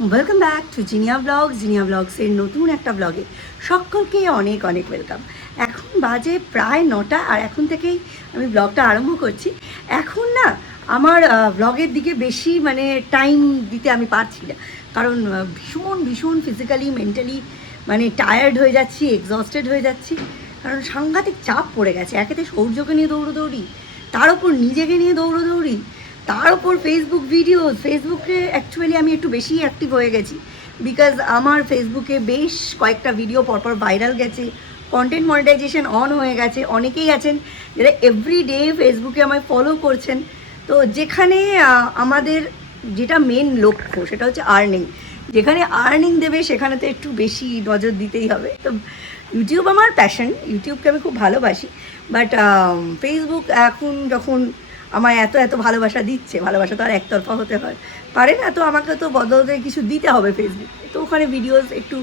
Welcome back to Zinnia blog Zinnia ব্লগসের নতুন একটা ব্লগে সকলকে অনেক অনেক ওয়েলকাম এখন বাজে প্রায় নটা আর এখন থেকেই আমি ব্লগটা আরম্ভ করছি। এখন না, আমার ব্লগের দিকে বেশি মানে টাইম দিতে আমি পারছি না। কারণ ভীষণ ভীষণ ফিজিক্যালি মেন্টালি মানে টায়ার্ড হয়ে যাচ্ছি এক্সস্টেড হয়ে যাচ্ছি। কারণ সাংঘাতিক চাপ পড়ে গেছে। একেতে সৌর্যকে নিয়ে দৌড়োদৌড়ি, তার উপর নিজেকে নিয়ে দৌড়োদৌড়ি তার উপর ফেসবুক ভিডিও ফেসবুকে অ্যাকচুয়ালি আমি একটু বেশি অ্যাক্টিভ হয়ে গেছি বিকজ আমার ফেসবুকে বেশ কয়েকটা ভিডিও পরপর ভাইরাল গেছে কন্টেন্ট মনিটাইজেশন অন হয়ে গেছে, অনেকেই আছেন যারা এভরি ডে ফেসবুকে আমায় ফলো করছেন। তো যেখানে আমাদের যেটা মেন লক্ষ্য সেটা হচ্ছে আর্নিং যেখানে আর্নিং দেবে সেখানে তো একটু বেশি নজর দিতেই হবে। তো ইউটিউব আমার প্যাশন ইউটিউবকে আমি খুব ভালোবাসি। বাট ফেসবুক এখন যখন আমায় এত এত ভালোবাসা দিচ্ছে, ভালোবাসা তো আর একতরফা হতে হয়। পারে না, তো আমাকে তো বদলতে কিছু দিতে হবে ফেসবুক তো ওখানে ভিডিওস একটু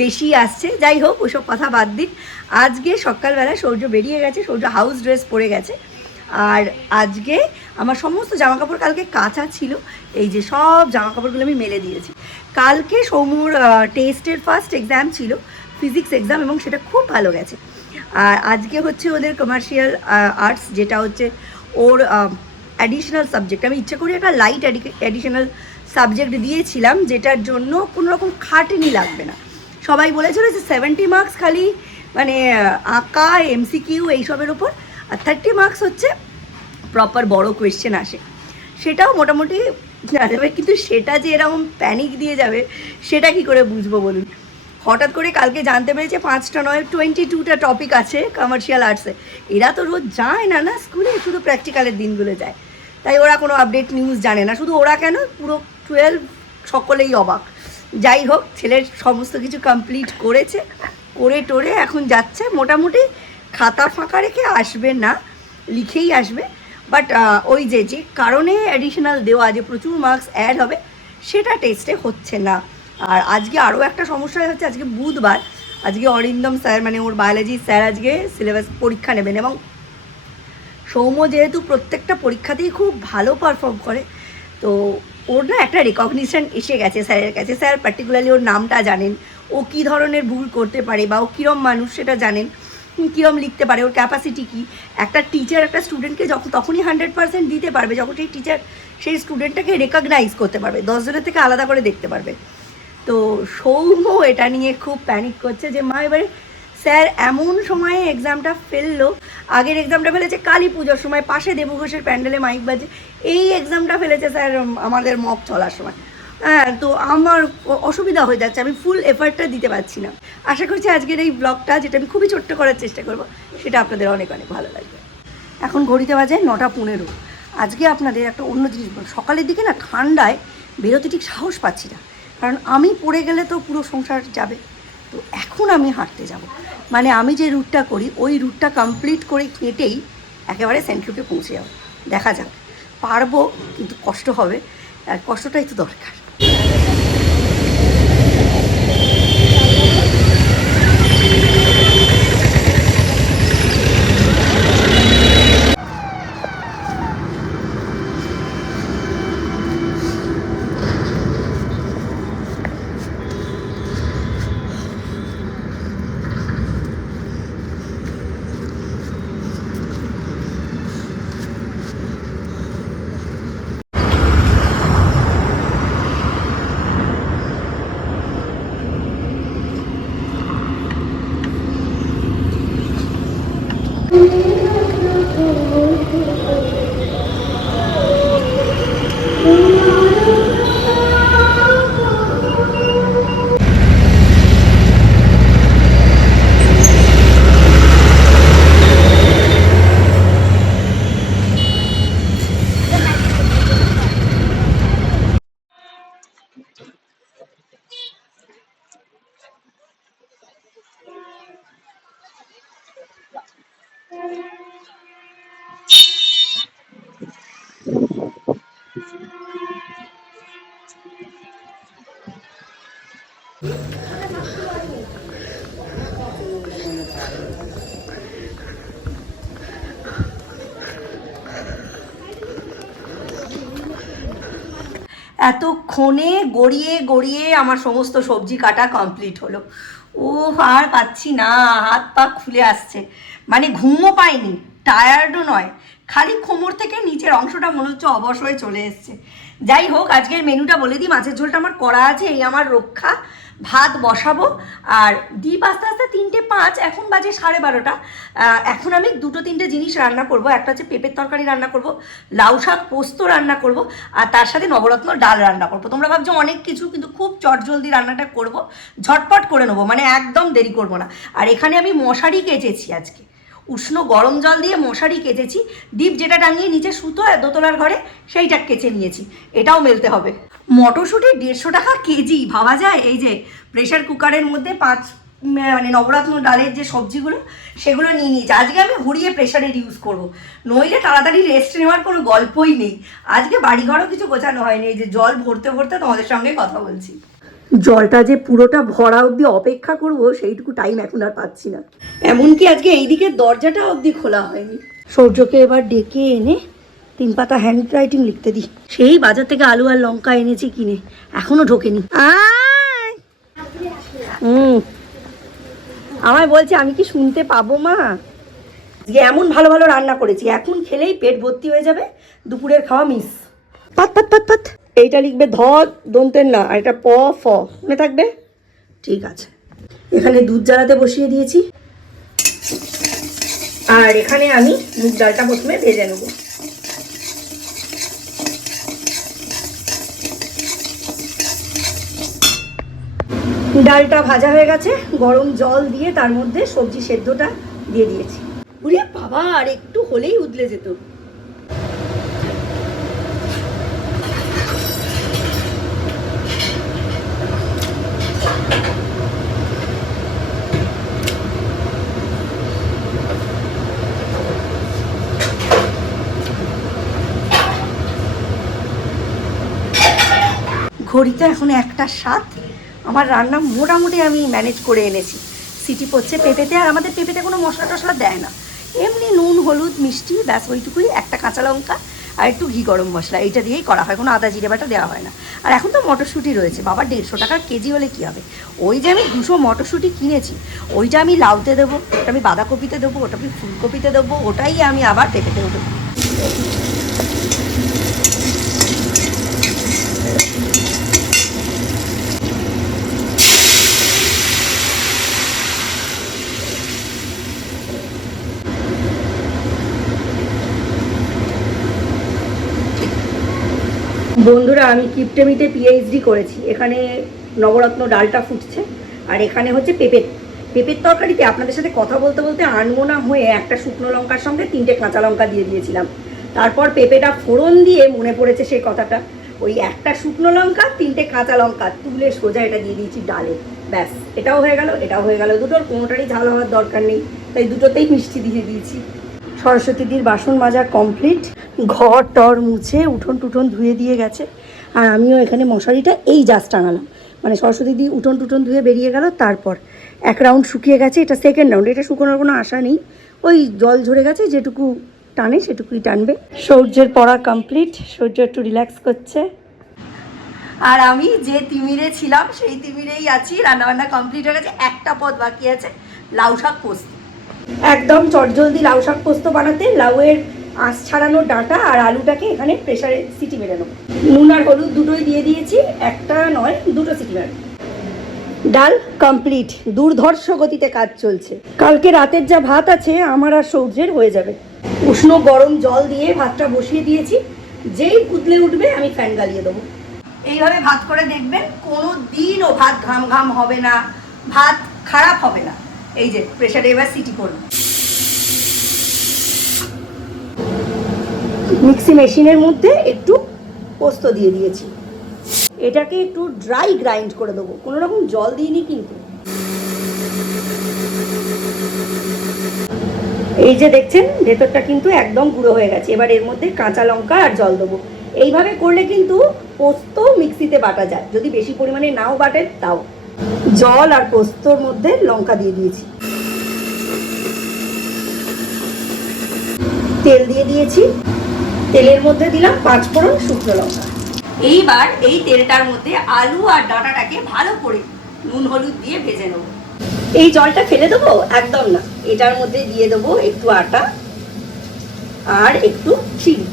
বেশি আসছে। যাই হোক, ওসব কথা বাদ দিন। আজকে সকালবেলা সূর্য বেরিয়ে গেছে, সূর্য হাউস ড্রেস পরে গেছে। আর আজকে আমার সমস্ত জামা কাপড় কালকে কাঁচা ছিল। এই যে সব জামা কাপড়গুলো আমি মেলে দিয়েছি। কালকে সৌমুর টেস্টের ফার্স্ট এক্সাম ছিল ফিজিক্স এক্সাম এবং সেটা খুব ভালো গেছে। আর আজকে হচ্ছে ওদের কমার্শিয়াল আর্টস যেটা হচ্ছে ওর অ্যাডিশনাল সাবজেক্ট আমি ইচ্ছে করে একটা লাইট অ্যাডিশনাল সাবজেক্ট দিয়েছিলাম, যেটার জন্য কোনো রকম খাটনি লাগবে না। সবাই বলেছিল যে সেভেন্টি মার্কস খালি মানে আঁকা এমসিকিউ এইসবের ওপর, আর থার্টি মার্কস হচ্ছে প্রপার বড় কোয়েশ্চেন আসে। সেটাও মোটামুটি জানা যাবে কিন্তু সেটা যে এরকম প্যানিক দিয়ে যাবে, সেটা কি করে বুঝব বলুন? হঠাৎ করে কালকে জানতে পেরেছে পাঁচটা নয় টোয়েন্টি টুটা টপিক আছে কমার্শিয়াল আর্টসে এরা তো রোজ যায় না না স্কুলে, শুধু প্র্যাকটিক্যালের দিনগুলো যায়। তাই ওরা কোনো আপডেট নিউজ জানে না। শুধু ওরা কেন পুরো টুয়েলভ সকলেই অবাক। যাই হোক, ছেলের সমস্ত কিছু কমপ্লিট করেছে, করে টোরে এখন যাচ্ছে। মোটামুটি খাতা ফাঁকা রেখে আসবে না, লিখেই আসবে। বাট ওই যে যে কারণে অ্যাডিশনাল দেওয়া যে প্রচুর মার্কস অ্যাড হবে, সেটা টেস্টে হচ্ছে না। আর আজকে আরও একটা সমস্যা হচ্ছে, আজকে বুধবার। আজকে অরিন্দম স্যার মানে ওর বায়োলজি স্যার আজকে সিলেবাস পরীক্ষা নেবেন এবং সৌম্য যেহেতু প্রত্যেকটা পরীক্ষাতেই খুব ভালো পারফর্ম করে, তো ওর না একটা রেকগনিশন এসে গেছে স্যারের কাছে। স্যার পার্টিকুলারলি ওর নামটা জানেন, ও কী ধরনের ভুল করতে পারে বা ও কীরম মানুষ সেটা জানেন কীরম লিখতে পারে, ওর ক্যাপাসিটি কী? একটা টিচার একটা স্টুডেন্টকে যখন, তখনই হান্ড্রেড পার্সেন্ট দিতে পারবে, যখন সেই টিচার সেই স্টুডেন্টটাকে রেকগনাইজ করতে পারবে, দশজনের থেকে আলাদা করে দেখতে পারবে। তো সৌম্য এটা নিয়ে খুব প্যানিক করছে যে, মা, এবারে স্যার এমন সময়ে এক্সামটা ফেলল। আগের এক্সামটা ফেলেছে কালী পুজোর সময়, পাশে দেবু ঘোষের প্যান্ডেলে মাইক বাজে। এই এক্সামটা ফেলেছে স্যার আমাদের মক চলার সময়। হ্যাঁ তো আমার অসুবিধা হয়ে যাচ্ছে, আমি ফুল এফার্টটা দিতে পারছি না। আশা করছি আজকের এই ব্লগটা যেটা আমি খুবই ছোট্ট করার চেষ্টা করব, সেটা আপনাদের অনেক অনেক ভালো লাগবে। এখন ঘড়িতে বাজে নটা পনেরো। আজকে আপনাদের একটা অন্য জিনিস সকালের দিকে না ঠান্ডায় বেরোতে ঠিক সাহস পাচ্ছি না। কারণ আমি পড়ে গেলে তো পুরো সংসার যাবে। তো এখন আমি হাঁটতে যাব। মানে আমি যে রুটটা করি, ওই রুটটা কমপ্লিট করে হেঁটেই একেবারে সেন্ট্রুকে পৌঁছে যাব। দেখা যাক। পারব, কিন্তু কষ্ট হবে। আর কষ্টটাই তো দরকার। এতক্ষণে গড়িয়ে গড়িয়ে আমার সমস্ত সবজি কাটা কমপ্লিট হলো। ও আর পাচ্ছি না, হাত পা খুলে আসছে। মানে ঘুমও পাইনি টায়ার্ডও নয়। খালি খোমর থেকে নিচের অংশটা মনে হচ্ছে অবশ হয়ে চলে এসছে। যাই হোক, আজকের মেনুটা বলে দিই, মাছের ঝোলটা আমার করা আছে, এই আমার রক্ষা। ভাত বসাবো। আর ডিপ আস্তে আস্তে তিনটে পাঁচ, এখন বাজে সাড়ে বারোটা। এখন আমি দুটো তিনটে জিনিস রান্না করব। একটা হচ্ছে পেঁপের তরকারি রান্না করব, লাউ শাক পোস্ত রান্না করব, আর তার সাথে নবরত্ন ডাল রান্না করব। তোমরা ভাবছ অনেক কিছু, কিন্তু খুব চটজলদি রান্নাটা করব। ঝটপট করে নেব মানে একদম দেরি করব না। আর এখানে আমি মশারি কেচেছি আজকে। উষ্ণ গরম জল দিয়ে মশারি কেচেছি। ডিপ যেটা টাঙিয়ে নিচে সুতো দোতলার ঘরে, সেইটা কেচে নিয়েছি। এটাও মেলতে হবে। মটরশুঁটি দেড়শো টাকা কেজি, ভাবা যায়? এই যে প্রেশার কুকারের মধ্যে পাঁচ মানে নবরত্ন ডালের যে সবজিগুলো, সেগুলো নিয়ে নিয়েছি। আজকে আমি হুড়িয়ে প্রেশারের ইউজ করব। নইলে তাড়াতাড়ি রেস্ট নেওয়ার কোনো গল্পই নেই। আজকে বাড়িঘরও কিছু গোছানো হয়নি। এই যে জল ভরতে ভরতে তোমাদের সঙ্গে কথা বলছি। জলটা যে পুরোটা ভরা অবধি অপেক্ষা করব সেইটুকু টাইম এখন আর পাচ্ছি না। এমনকি আজকে এইদিকে দরজাটা অবধি খোলা হয়নি। সূর্যকে এবার ডেকে এনে তিন পাতা হ্যান্ড রাইটিং লিখতে দিই। সেই বাজার থেকে আলু আর লঙ্কা এনেছি কিনে এখনও ঢোকেনি। আয়! হুম। আমায় বলছে আমি কি শুনতে পাবো মা? আজকে এমন ভালো ভালো রান্না করেছি এখন খেলেই পেট ভর্তি হয়ে যাবে দুপুরের খাওয়া মিস পাত পাত পাত পাত এইটা লিখবে ধ দন্তের না, আর এটা প, ফ, মনে থাকবে? ঠিক আছে। এখানে দুধ জ্বালাতে বসিয়ে দিয়েছি। আর এখানে আমি মুগ ডালটা প্রথমে ভেজে নেব। ডালটা ভাজা হয়ে গেছে, গরম জল দিয়ে তার মধ্যে সবজি সেদ্ধটা দিয়ে দিয়েছি। উরে বাবা, আর একটু হলেই উদলে যেত। ঘড়িতে এখন একটা সাত। আমার রান্না মোটামুটি আমি ম্যানেজ করে এনেছি। সিটি পড়ছে পেঁপেতে আর আমাদের পেঁপেতে কোনো মশলা টশলা দেয় না। এমনি নুন, হলুদ, মিষ্টি, ব্যাস ওইটুকুই। একটা কাঁচা লঙ্কা আর একটু ঘি গরম মশলা। এইটা দিয়েই করা হয়। কোনো আদা, জিরে বাটা দেওয়া হয় না। আর এখন তো মটরশুঁটি রয়েছে। বাবা, দেড়শো টাকার কেজি হলে কী হবে? ওই যে আমি দুশো মটরশুঁটি কিনেছি, ওইটা আমি লাউতে দেবো, ওটা আমি বাঁধাকপিতে দেবো, ওটা আমি ফুলকপিতে দেবো, ওটাই আমি আবার পেঁপেতেও দেবো। বন্ধুরা, আমি কিপটেমিতে পিএইচডি করেছি। এখানে নবরত্ন ডালটা ফুটছে, আর এখানে হচ্ছে পেঁপের পেঁপের তরকারিতে আপনাদের সাথে কথা বলতে বলতে আনমোনা হয়ে একটা শুকনো লঙ্কার সঙ্গে তিনটে কাঁচা লঙ্কা দিয়ে দিয়েছিলাম। তারপর পেঁপেটা ফোড়ন দিয়ে মনে পড়েছে সেই কথাটা, ওই একটা শুকনো লঙ্কা, তিনটে কাঁচা লঙ্কা, তুলে সোজা এটা দিয়ে দিয়েছি ডালে। ব্যাস, এটাও হয়ে গেল, এটাও হয়ে গেল। দুটোর কোনোটারই ঝাল হওয়ার দরকার নেই, তাই দুটোতেই মিষ্টি দিয়ে দিয়েছি। সরস্বতীদির বাসন মাজা কমপ্লিট ঘর টর মুছে উঠোন টুঠোন ধুয়ে দিয়ে গেছে। আর আমিও এখানে মশারিটা এই জাস্ট টাঙালাম মানে সরস্বতী দি উঠোন টুঠোন ধুয়ে বেরিয়ে গেল, তারপর এক রাউন্ড শুকিয়ে গেছে, এটা সেকেন্ড রাউন্ড এটা শুকোনোর কোনো আশা নেই। ওই জল ঝরে গেছে, যেটুকু টানে সেটুকুই টানবে। সূর্যের পড়া কমপ্লিট সূর্য একটু রিল্যাক্স করছে। আর আমি যে তিমিরে ছিলাম, সেই তিমিরেই আছি, রান্নাবান্না কমপ্লিট হয়ে গেছে, একটা পদ বাকি আছে, লাউ শাক পোস্ত। একদম চটজলদি লাউ শাক পোস্ত বানাতে লাউয়ের আঁশ ছাড়ানো ডাঁটা আর আলুটাকে এখানে প্রেসারে সিটি মেরে নেব। নুন আর হলুদ দুটোই দিয়ে দিয়েছি একটা নয় দুটো সিটি মেরে ডাল কমপ্লিট দুর্ধর্ষ গতিতে কাজ চলছে। কালকে রাতের যা ভাত আছে আমার আর সৌর্যের হয়ে যাবে। উষ্ণ গরম জল দিয়ে ভাতটা বসিয়ে দিয়েছি যেই উতলে উঠবে আমি ফ্যান গালিয়ে দেবো। এইভাবে ভাত করে দেখবেন কোনো দিনও ভাত ঘাম ঘাম হবে না ভাত খারাপ হবে না। এই যে প্রেশারে এবার সিটি করব মিক্সি মেশিনের মধ্যে একটু পোস্ত দিয়ে দিয়েছি। এটাকে একটু ড্রাই গ্রাইন্ড করে দেবো। কোনো রকম জল দিইনি কিন্তু। এই যে দেখছেন, ভেতরটা কিন্তু একদম গুঁড়ো হয়ে গেছে। এবার এর মধ্যে কাঁচা লঙ্কা আর জল দেবো। এইভাবে করলে কিন্তু পোস্ত মিক্সিতে বাটা যায়। যদি বেশি পরিমাণে নাও বাটেন, তাও। জল আর পোস্তর মধ্যে লঙ্কা দিয়ে দিয়েছি। তেল দিয়ে দিয়েছি। তেলের মধ্যে দিলাম পাঁচ ফোড়ন শুকনো লঙ্কা। এইবার এই তেলটার মধ্যে আলু আর ডাঁটাটাকে ভালো করে নুন হলুদ দিয়ে ভেজে নেব। এই জলটা ফেলে দেবো? একদম না। এটার মধ্যে দিয়ে দেবো একটু আটা আর একটু চিনি।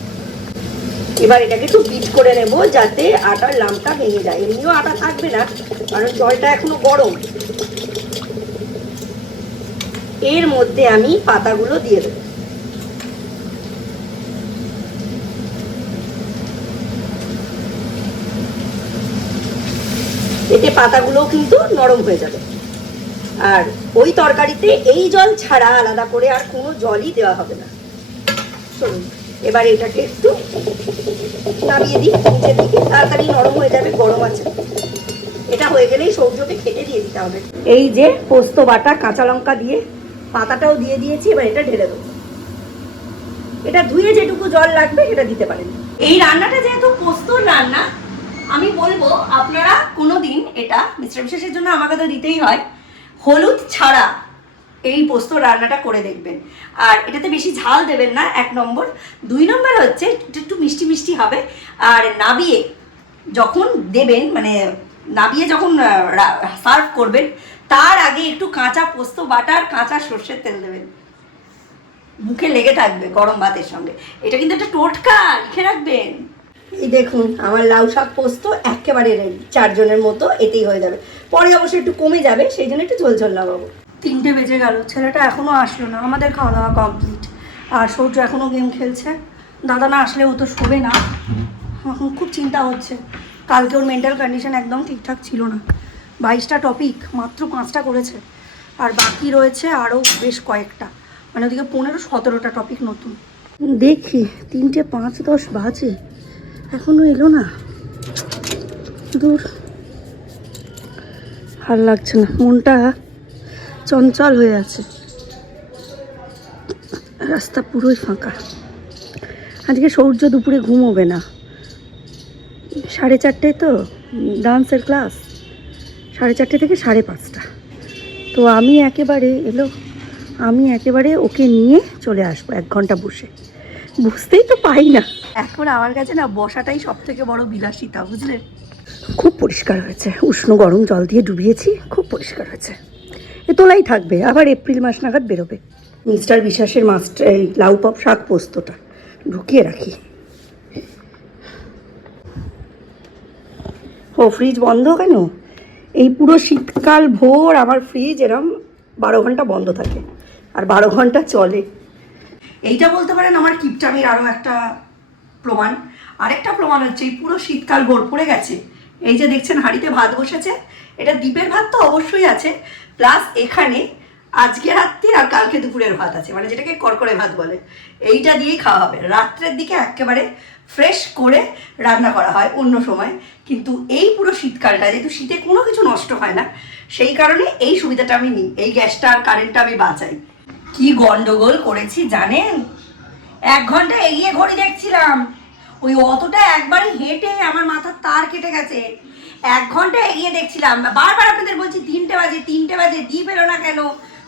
এবার এটাকে একটু বিট করে নেব যাতে আটার লামটা ভেঙে যায়। এমনিও আটা থাকবে না, কারণ জলটা এখনও গরম। এর মধ্যে আমি পাতাগুলো দিয়ে দেবো। এতে পাতাগুলোও কিন্তু নরম হয়ে যাবে। আর ওই তরকারিতে এই জল ছাড়া আলাদা করে আর কোনো জলই দেওয়া হবে না। চলুন। এবার এটাকে একটু নামিয়ে দিই, নিচের দিকে। তাড়াতাড়ি নরম হয়ে যাবে, গরম আছে। এটা হয়ে গেলেই সৌর্যকে খেটে দিয়ে দিতে হবে। এই যে পোস্ত বাটা, কাঁচা লঙ্কা দিয়ে পাতাটাও দিয়ে দিয়েছি, এবার এটা ঢেলে দেবো। এটা ধুয়ে যেটুকু জল লাগবে, সেটা দিতে পারেন। এই রান্নাটা যেহেতু পোস্তর রান্না, আমি বলব, আপনারা কোনোদিন এটা, মিস্টার বিশেষের জন্য আমাকে তো দিতেই হয়, হলুদ ছাড়া এই পোস্ত রান্নাটা করে দেখবেন। আর এটাতে বেশি ঝাল দেবেন না, এক নম্বর। দুই নম্বর হচ্ছে একটু মিষ্টি মিষ্টি হবে। আর নাবিয়ে যখন দেবেন মানে নাবিয়ে যখন সার্ভ করবেন, তার আগে একটু কাঁচা পোস্ত, বাটার, কাঁচা সর্ষের তেল দেবেন। মুখে লেগে থাকবে গরম ভাতের সঙ্গে। এটা কিন্তু একটা টোটকা, লিখে রাখবেন। এই দেখুন, আমার লাউ শাক পোস্ত একেবারে রেডি চারজনের মতো এতেই হয়ে যাবে। পরে অবশ্যই একটু কমে যাবে, সেই জন্য একটু ঝোল ঝোল লাগাবো। তিনটে বেজে গেল, ছেলেটা এখনও আসলো না, আমাদের খাওয়া দাওয়া কমপ্লিট আর সূর্য এখনও গেম খেলছে। দাদা না আসলে ও তো শোবে না। এখন খুব চিন্তা হচ্ছে। কালকে ওর মেন্টাল কন্ডিশন একদম ঠিকঠাক ছিল না। বাইশটা টপিক মাত্র পাঁচটা করেছে। আর বাকি রয়েছে আরও বেশ কয়েকটা। মানে ওদিকে পনেরো সতেরোটা টপিক নতুন। দেখি, তিনটে পাঁচ দশ বাজে। এখনও এলো না। দূর। ভালো লাগছে না। মনটা চঞ্চল হয়ে আছে। রাস্তা পুরোই ফাঁকা। আজকে সূর্য দুপুরে ঘুমোবে না। সাড়ে চারটে তো ডান্সের ক্লাস। সাড়ে চারটে থেকে সাড়ে পাঁচটা। তো আমি একেবারে এলো আমি একেবারে ওকে নিয়ে চলে আসব এক ঘণ্টা বসে। বুঝতেই তো পাই না। এখন আমার কাছে না বসাটাই সব থেকে বড় বিলাসিতা বুঝলেন খুব পরিষ্কার হয়েছে। উষ্ণ গরম জল দিয়ে ডুবিয়েছি খুব পরিষ্কার হয়েছে। এ তোলাই থাকবে, আবার এপ্রিল মাস নাগাদ বেরোবে। মিস্টার বিশ্বাসের মাস্টার, এই লাউ পপ শাক পোস্তটা ঢুকিয়ে রাখি। ও, ফ্রিজ বন্ধ কেন? এই পুরো শীতকাল ভোর আমার ফ্রিজ এরম বারো ঘণ্টা বন্ধ থাকে, আর বারো ঘণ্টা চলে। এইটা বলতে পারেন আমার কিপটামির আরও একটা প্রমাণ। আরেকটা প্রমাণ হচ্ছে, এই পুরো শীতকাল ভোর পড়ে গেছে। এই যে দেখছেন হাঁড়িতে ভাত বসেছে, এটা দ্বীপের ভাত তো অবশ্যই আছে প্লাস এখানে আজকে রাত্রির আর কালকে দুপুরের ভাত আছে। মানে যেটাকে করকরে ভাত বলে। এইটা দিয়েই খাওয়া হবে। রাত্রের দিকে একেবারে ফ্রেশ করে রান্না করা হয় অন্য সময়। কিন্তু এই পুরো শীতকালটা, যেহেতু শীতে কোনো কিছু নষ্ট হয় না, সেই কারণে এই সুবিধাটা আমি নিই। এই গ্যাসটা আর কারেন্টটা আমি বাঁচাই। কি গন্ডগোল করেছি জানেন? এক ঘণ্টা এগিয়ে ঘড়ি দেখছিলাম। ওই অতটা একবারই হেঁটে আমার মাথার তার কেটে গেছে। এক ঘণ্টা এগিয়ে দেখছিলাম। বারবার আপনাদের বলছি, তিনটে বাজে তিনটে বাজে দিয়ে পেল না কেন?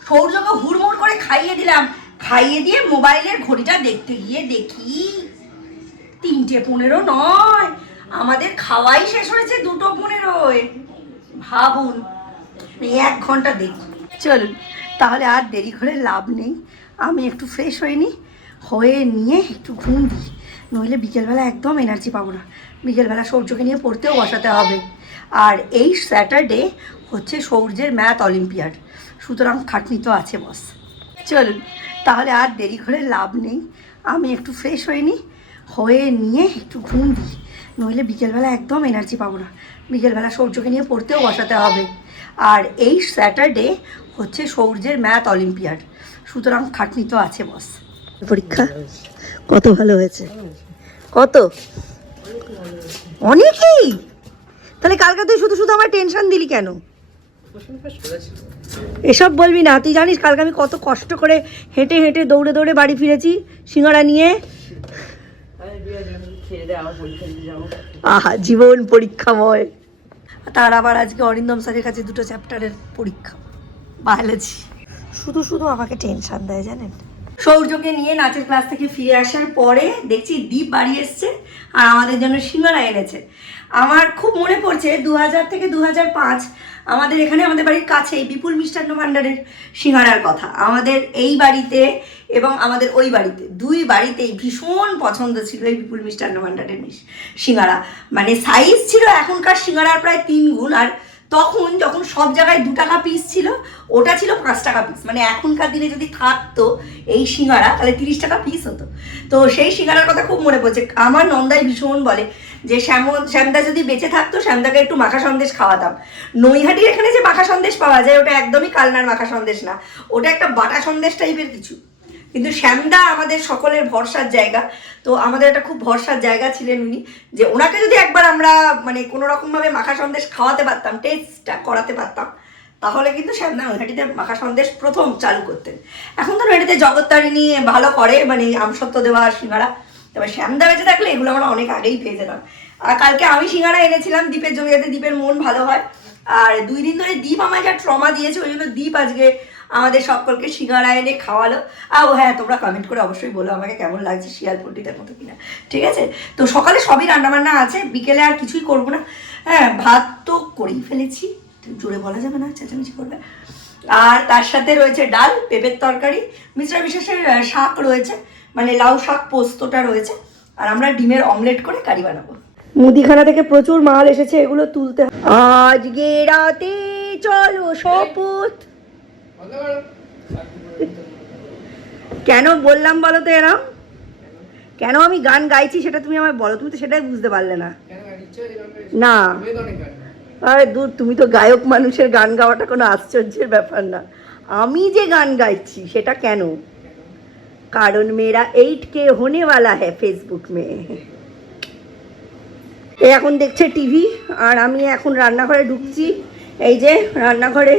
সৌর্যকে হুড়মুড় করে খাইয়ে দিলাম। খাইয়ে দিয়ে মোবাইলের ঘড়িটা দেখতে গিয়ে দেখি, তিনটে পনেরো নয়। আমাদের খাওয়াই শেষ হয়েছে দুটো পনেরোয়। ভাবুন এক ঘণ্টা দেখুন চলুন, তাহলে আর দেরি করে লাভ নেই। আমি একটু ফ্রেশ নিই হয়ে নিয়ে একটু ঘুম দিই। নইলে বিকেলবেলা একদম এনার্জি পাবো না। বিকেলবেলা সৌর্যকে নিয়ে পড়তেও বসাতে হবে। আর এই স্যাটারডে হচ্ছে সৌর্যের ম্যাথ অলিম্পিয়াড। সুতরাং খাটনি তো আছে, বস। চলুন, তাহলে আর দেরি করে লাভ নেই। আমি একটু ফ্রেশ হয়ে নিই হয়ে নিয়ে একটু ঘুম দিই। নইলে বিকেলবেলা একদম এনার্জি পাবো না। বিকেলবেলা সৌর্যকে নিয়ে পড়তেও বসাতে হবে। আর এই স্যাটারডে হচ্ছে সৌর্যের ম্যাথ অলিম্পিয়াড। সুতরাং খাটনি তো আছে, বস। পরীক্ষা? কত ভালো হয়েছে? কত? অনেকেই! তাহলে কালকে তুই শুধু শুধু আমার টেনশন দিলি কেন? এসব বলবি না, তুই জানিস কালকে আমি কত কষ্ট করে হেঁটে হেঁটে দৌড়ে দৌড়ে বাড়ি ফিরেছি সিঙ্গারা নিয়ে। আহা, জীবন পরীক্ষাময়। তার আবার আজকে অরিন্দম স্যারের কাছে দুটো চ্যাপ্টারের পরীক্ষা। বায়োলজি শুধু শুধু আমাকে টেনশন দেয়, জানেন? সৌর্যকে নিয়ে নাচের ক্লাস থেকে ফিরে আসার পরে দেখছি দীপ বাড়ি এসছে আর আমাদের জন্য সিঙ্গারা এনেছে। আমার খুব মনে পড়ছে দু হাজার থেকে দু হাজার পাঁচ আমাদের এখানে আমাদের বাড়ির কাছেই বিপুল মিষ্টান্ন ভাণ্ডারের সিঙ্গারার কথা। আমাদের এই বাড়িতে এবং আমাদের ওই বাড়িতে দুই বাড়িতেই ভীষণ পছন্দ ছিল এই বিপুল মিষ্টান্ন ভাণ্ডারের সিঙ্গারা মানে সাইজ ছিল এখনকার সিঙ্গারার প্রায় তিন গুণ আর তখন যখন সব জায়গায় দু টাকা পিস ছিল, ওটা ছিল পাঁচ টাকা পিস মানে এখনকার দিনে যদি থাকতো এই সিঙ্গারা, তাহলে তিরিশ টাকা পিস হতো। তো সেই সিঙ্গারার কথা খুব মনে পড়ছে। আমার নন্দাই ভীষণ বলে যে, শ্যামন, শ্যামদা যদি বেঁচে থাকতো, শ্যামদাকে একটু মাখা সন্দেশ খাওয়াতাম। নৈহাটির এখানে যে মাখা সন্দেশ পাওয়া যায়, ওটা একদমই কালনার মাখা সন্দেশ না। ওটা একটা বাটা সন্দেশ টাইপের কিছু। কিন্তু শ্যামদা আমাদের সকলের ভরসার জায়গা। তো আমাদের একটা খুব ভরসার জায়গা ছিলেন উনি, যে ওনাকে যদি একবার আমরা মানে কোনো রকমভাবে মাখা সন্দেশ খাওয়াতে পারতাম টেস্টটা করাতে পারতাম, তাহলে কিন্তু শ্যামদা নৈহাটিতে মাখা সন্দেশ প্রথম চালু করতেন। এখন তো নৈহাটিতে জগত্তারিণী ভালো করে মানে আমসত্ব দেওয়া, সিঙ্গারা। তবে শ্যামদা বেঁচে থাকলে এগুলো আমরা অনেক আগেই পেয়ে যেতাম। আর কালকে আমি সিঙ্গারা এনেছিলাম দ্বীপের জমি যাতে দ্বীপের মন ভালো হয়। আর দুই দিন ধরে দ্বীপ আমায় যা ট্রমা দিয়েছে, ওই জন্য দ্বীপ আজকে আমাদের সকলকে সিঙ্গারা এনে খাওয়ালো। আর ও হ্যাঁ তোমরা কমেন্ট করে অবশ্যই বলো আমাকে কেমন লাগছে শিয়াল পট্টিদের মতো কিনা। ঠিক আছে? তো সকালে সবই রান্নাবান্না আছে, বিকেলে আর কিছুই করব না। হ্যাঁ ভাত তো করেই ফেলেছি। জোরে বলা যাবে না, চেঁচামেচি করবে। আর তার সাথে রয়েছে ডাল, পেঁপের তরকারি, মিশ্রা বিশেষের শাক রয়েছে মানে লাউ শাক পোস্তটা রয়েছে। আর আমরা ডিমের অমলেট করে কারি বানাবো। মুদিখানা থেকে প্রচুর মাল এসেছে, এগুলো তুলতে আজকে রাতে চলো শপথ কেন বললাম বলো তো এরম? কেন আমি গান গাইছি সেটা তুমি আমায় বলো, তুমি তো সেটাই বুঝতে পারলে না। না। আরে দূর, তুমি তো গায়ক মানুষের গান গাওয়াটা কোনো আশ্চর্যের ব্যাপার না। আমি যে গান গাইছি সেটা কেন? কারণ মেয়েরা এইট কে হনে ওয়ালা হ্যাঁ ফেসবুক মেয়ে এখন দেখছে টিভি আর আমি এখন রান্নাঘরে ঢুকছি। এই যে রান্নাঘরে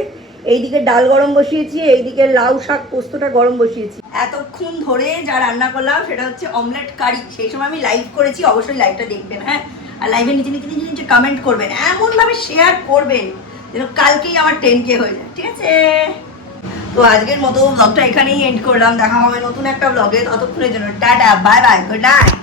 এইদিকে ডাল গরম বসিয়েছি, এইদিকে লাউ শাক পোস্তটা গরম বসিয়েছি। এতক্ষণ ধরে যা রান্না করলাম সেটা হচ্ছে অমলেট কারি সেই সময় আমি লাইভ করেছি, অবশ্যই লাইভটা দেখবেন হ্যাঁ? আর লাইভে নিচে নিচে নিচে নিচে কমেন্ট করবেন, এমনভাবে শেয়ার করবেন যেন কালকেই আমার টেন কে হয়ে যায়, ঠিক আছে? তো আজকের মতো ব্লগটা এখানেই এন্ড করলাম, দেখা হবে নতুন একটা ব্লগে ততক্ষণের জন্য tata bye bye good night